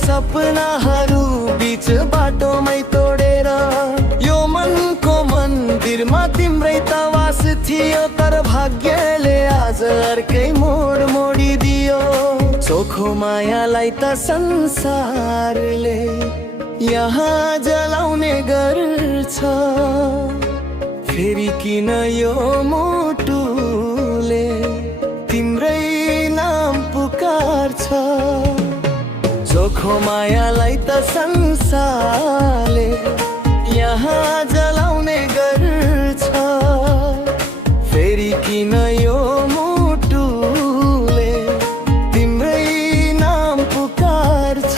सपनाहरू बीच बाटोमै तोडेर यो मनको मन्दिरमा तिम्रै त वास थियो, तर भाग्यले आज अर्कै मोड मोडिदियो। चोखो मायालाई त संसारले यहाँ जलाउने गर्छ, फेरि किन यो मुटुले तिम्रै नाम पुकार्छ। चोखो मायालाई त संसारले यहाँ जलाउने गर्छ, फेरि किन यो मुटुले तिम्रै नाम पुकार्छ।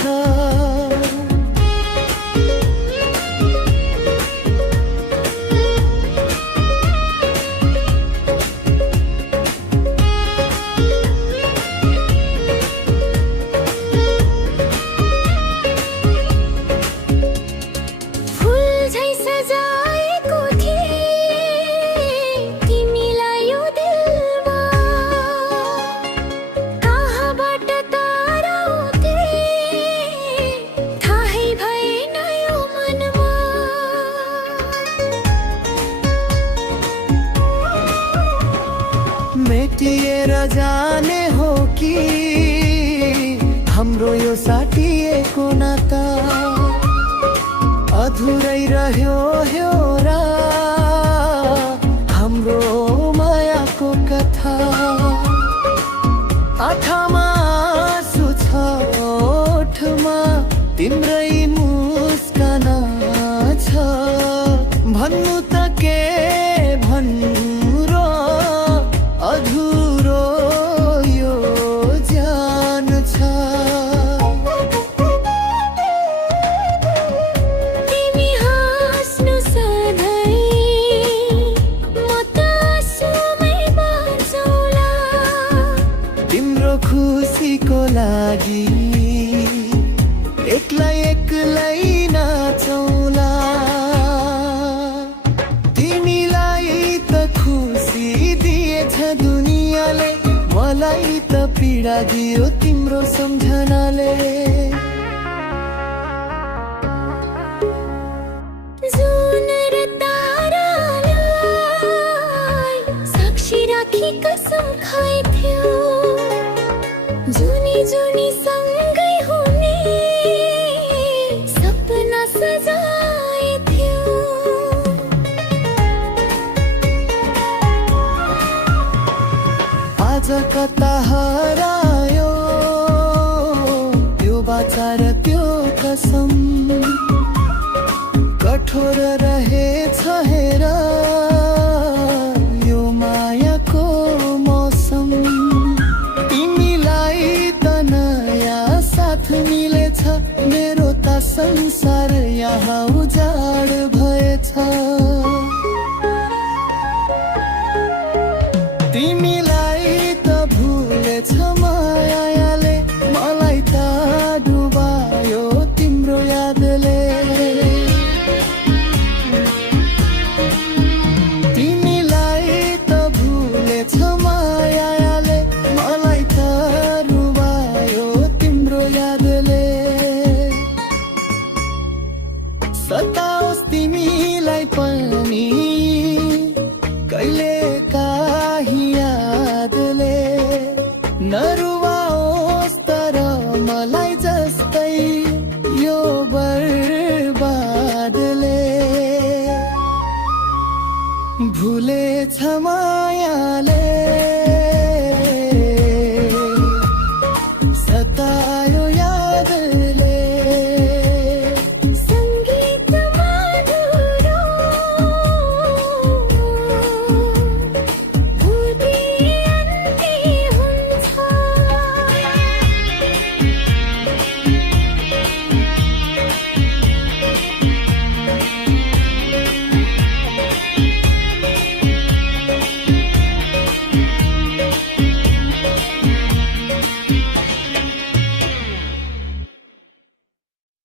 मेटिएर जाने हो कि हाम्रो यो साटिएको नाता, अधुरै रह्यो र हाम्रो मायाको कथा। आँखामा आँसु छ, ओठमा तिम्रै मुस्कान छ, भन्नु त के भन्नु अधुरो यो जान छ। तिमी हाँस्नु सधैँ, म त आँसुमै बाँचौँला। तिम्रो खुसीको लागि एक्लै एक्लै नाचौँला। तिमीलाई त खुसी दिएछ दुनियाँले, मलाई त पीडा दियो तिम्रो सम्झनाले। जुन र तारालाई साक्षी राखी कसम खाइथ्यो, जुनी जुनी सँगै हुने सपना सजाइथ्यो। आज कता हरायो त्यो बाचा र त्यो कसम, कठोर रहेछ हेर यो मायाको मौसम। तिमीलाई त नयाँ साथ मिलेछ, मेरो त संसार यहाँ उजा